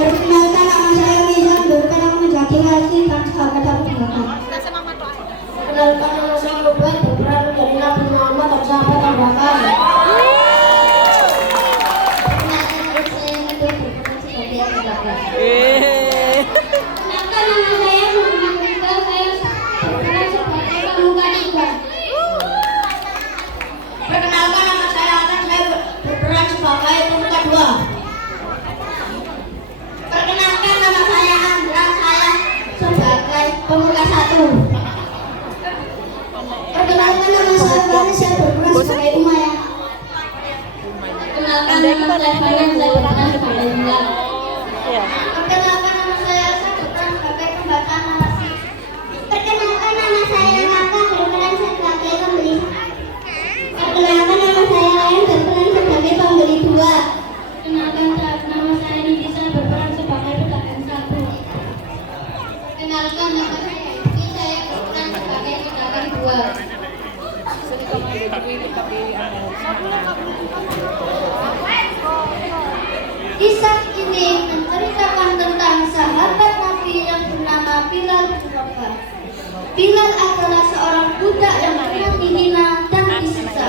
Perkenalkan, nama saya Mizan, berperan menjadi Lesti dan sahabat aku belakang. Perkenalkan, nama saya Ruben, berperan menjadi Nabi Muhammad dan sahabat aku belakang. Perkenalkan, nama saya Muhammad, saya berperan sebagai pemuka tiga. Perkenalkan, nama saya Anas, saya berperan sebagai pemuka dua. Perkenalkan, nama saya Andra, saya sebagai pemuka satu. Perkenalkan, nama saya Fani, saya berperan sebagai Umayyah. Perkenalkan, nama saya Fani, saya berperan sebagai Hilal. Perkenalkan, nama saya Elsa, berperan sebagai pembaca narasi. Perkenalkan, nama saya Raka, berperan sebagai pembeli. Perkenalkan, nama saya Ayan, berperan sebagai pembeli dua. Perkenalkan, nama saya Nidisa, berperan sebagai pedagang satu. Perkenalkan, nama saya Rizky, saya berperan sebagai pedagang dua. Kisah ini menceritakan tentang sahabat Nabi yang bernama Bilal bin Rabah. Bilal adalah seorang budak yang pernah dihina dan disiksa.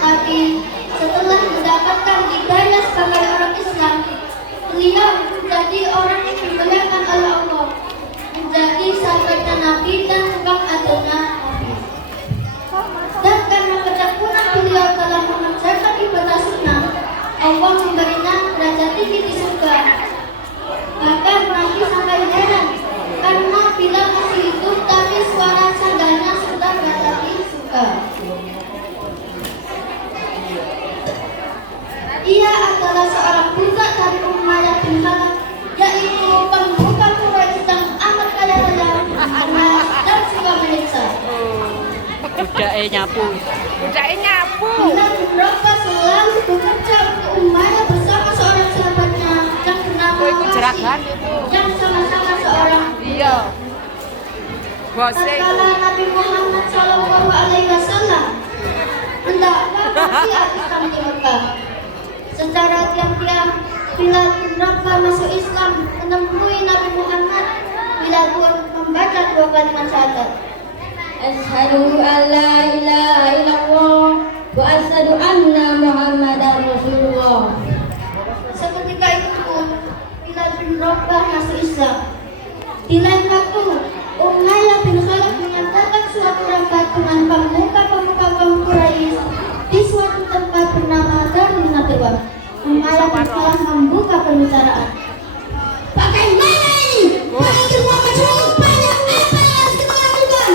Tapi setelah mendapatkan hidayah sebagai orang Islam, beliau menjadi orang yang dimuliakan oleh Allah, menjadi sahabatnya Nabi dan tukang adilnya Nabi. Dan karena ketekunan beliau dalam mengerjakan ibadah sunnah, Allah memberinya derajat tinggi di surga. Bahkan Nabi sampai heran karena Bilal masih hidup tapi suara sandalnya sudah berada di surga. Ia adalah seorang budak dari Umayyah bin Khalaf, yaitu pembuka Quraisy yang amat kaya raya, pemalas dan suka menyiksa. Budake nyapu. Bilal bin Rabah selalu bekerja untuk Umayyah bersama seorang sahabatnya yang bernama Jeragan Wasi, yang sama-sama seorang Iya. tatkala Nabi Muhammad Shallallahu Alaihi Wasallam hendak masuk Islam di Mekah. Secara diam-diam Bilal bin Rabah masuk Islam, menemui Nabi Muhammad. Bilal pun membaca dua kalimat syahadat. Asyhadu an la ilaha illallah wa asyhadu anna Muhammadar Rasulullah. Seketika itu pun Bilal bin Rabah masuk Islam. Di lain waktu, Umayyah bin Khalaf menyatakan suatu rangkaian pemuka-pemuka kaum Quraisy di suatu tempat bernama Darun Nadwa. Umayyah bin Khalaf membuka pembicaraan. Bagaimana ini? Mengajar Muhammad SAW banyak apa yang harus kita lakukan?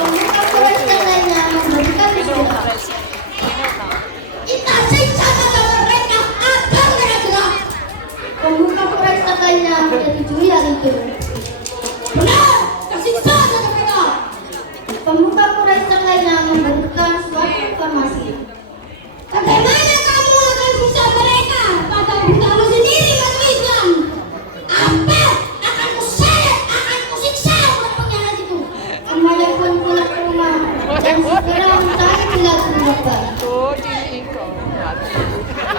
Pemuka Quraisy yang lainnya memberikan istilah. Kita siksa saja mereka agar mereka gerak. Pemuka Quraisy yang lainnya menyetujui hal itu. Benar, kita siksa saja mereka. Pemuka Quraisy yang lainnya memberikan suatu informasi. Bagaimana kamu akan bisa mereka? Kata kamu sendiri masuk Islam. Apa? Akan kuseret, akan kusiksa buat pengkhianat itu. Umayyah pun pulang ke rumah dan segera mencari Bilal bin Rabah.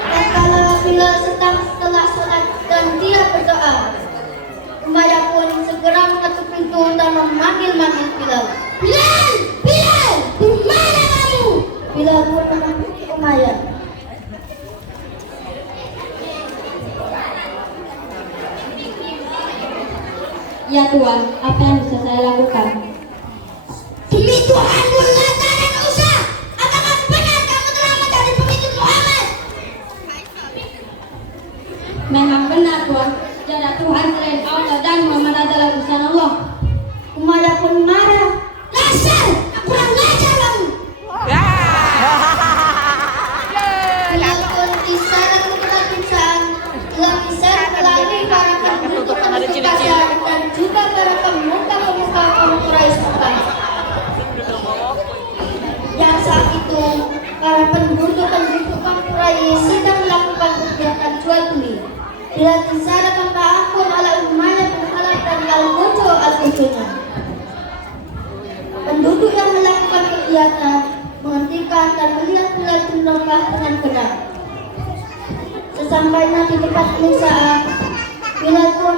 Tatkala Bilal sedang setelah sholat dan dia berdoa, Umayyah pun segera mengetuk pintu dan memanggil-manggil Bilal. Bilal! Bilal! Di mana kamu? Bilal pun menemui Umayyah. Ya Tuhan, apa yang bisa saya lakukan? Demi Tuhanmu, Lata dan Usa, apakah benar kamu telah menjadi pengikut Muhammad? Memang benar Tuhan, tiada Tuhan selain Allah dan Muhammad adalah utusan Allah. Umayyah pun marah. Dasar, kurang ajar kamu. Bilal pun diseret ke tempat piksaan. Setelah diseret melalui para penduduk pasar dan juga para pemuka-pemuka kaum Quraisy Mekah. Yang saat itu para penduduk kaum Quraisy sedang melakukan kegiatan jual beli. Bilal diseret tanpa ampun oleh Umayyah bin Khalaf dan Al-Mujo al-Mujonya. Penduduk yang melakukan kegiatan menghentikan dan melihat Bilal bin Rabah dengan benar. Sesampainya di tempat pemeriksaan, Bilal pun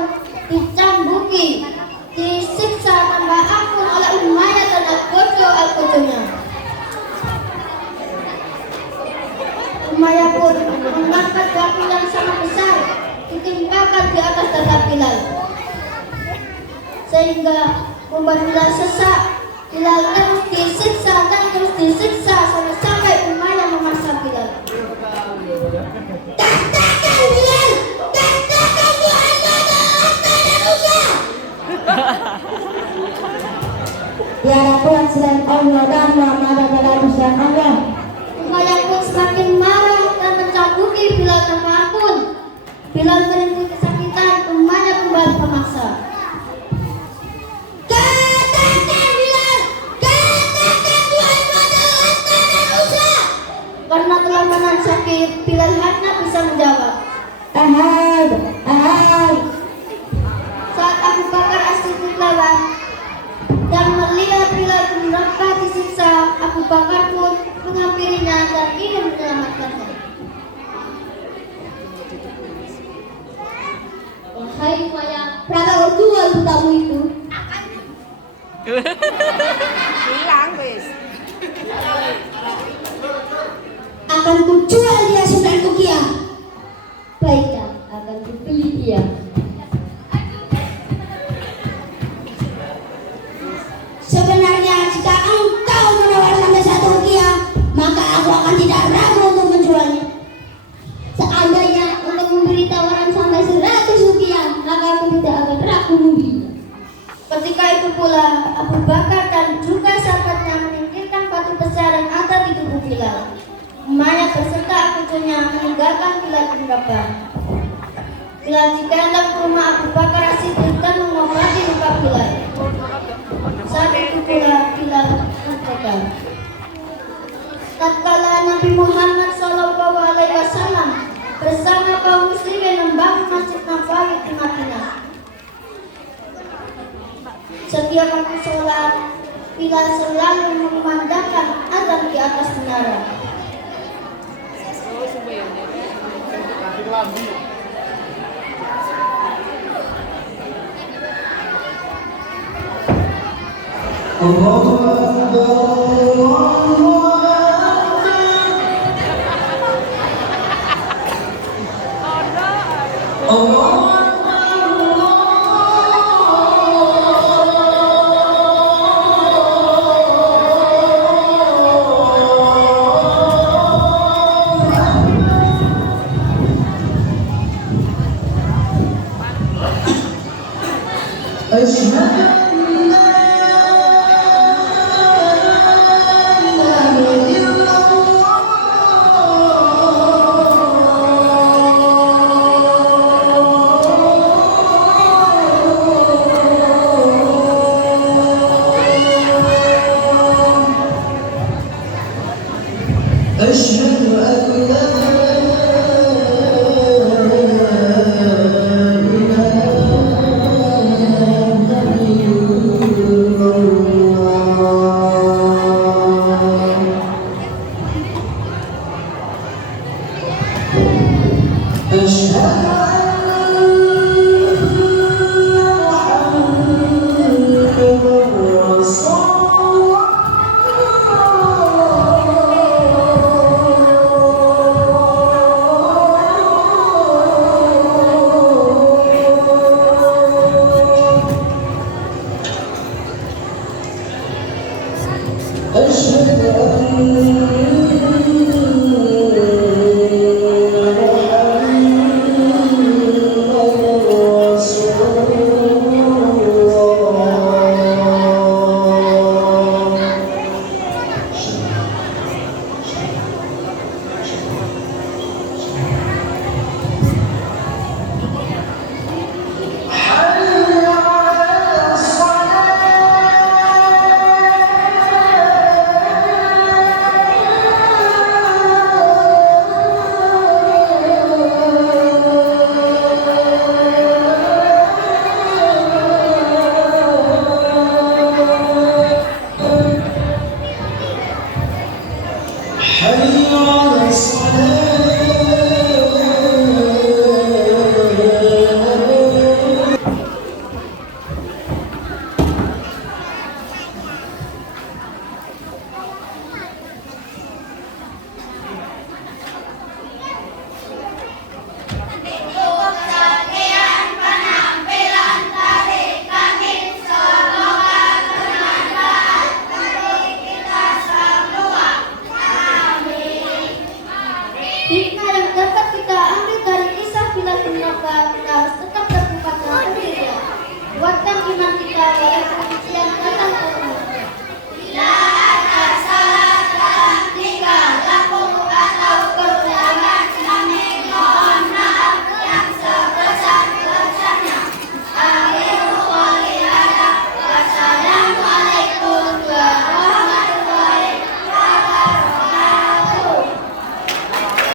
dicambuki, disiksa tambah ampun oleh Umayyah dan al-Qadha. Umayyah pun mengangkat batu yang sangat besar, ditimpakan di atas dada Bilal, sehingga membuat Bilal sesak. Bilal terus disiksa dan terus disiksa sampai Umayyah memaksa Bilal. Katakan Bilal, katakan Muhammad Rasulullah. Tiada Tuhan selain Allah dan Muhammad adalah utusan Allah. Umayyah pun semakin marah dan mencambuki Bilal tanpa ampun. Bilal meringkuk kesakitan, Umayyah kembali memaksa. Karena telah menahan sakit, Bilal hanya bisa menjawab, Ahad, ahad. saat Abu Bakar As-Siddiq lewat dan melihat Bilal merangkak disiksa, Abu Bakar pun menghampirinya dan ingin menyelamatkannya. Wahai Umayyah, berapa kedua butamu itu? Hilang wis. Akan kujual dia Sultan Ruqyah. Baiklah, akan kubeli dia. Sebenarnya jika engkau menawar sampai 1 rupiah, maka aku akan tidak ragu untuk menjualnya. Seandainya untuk memberi tawaran sampai 100 rupiah, maka aku tidak akan ragu membelinya. Ketika itu pula Abu Bakar dan juga sahabatnya menyingkirkan batu besar yang ada di tubuh Bilal. Umayyah beserta akucunya meninggalkan Bilal bin Rabah. Bilal juga hendak ke rumah Abu Bakar As-Siddiq dan mengobati luka Bilal. Saat itu pula Bilal tertekan. Tatkala Nabi Muhammad SAW bersama kaum muslimin membangun Masjid Nabawi di Madinah. Setiap waktu sholat, Bilal selalu mengumandangkan azan di atas menara. أشهد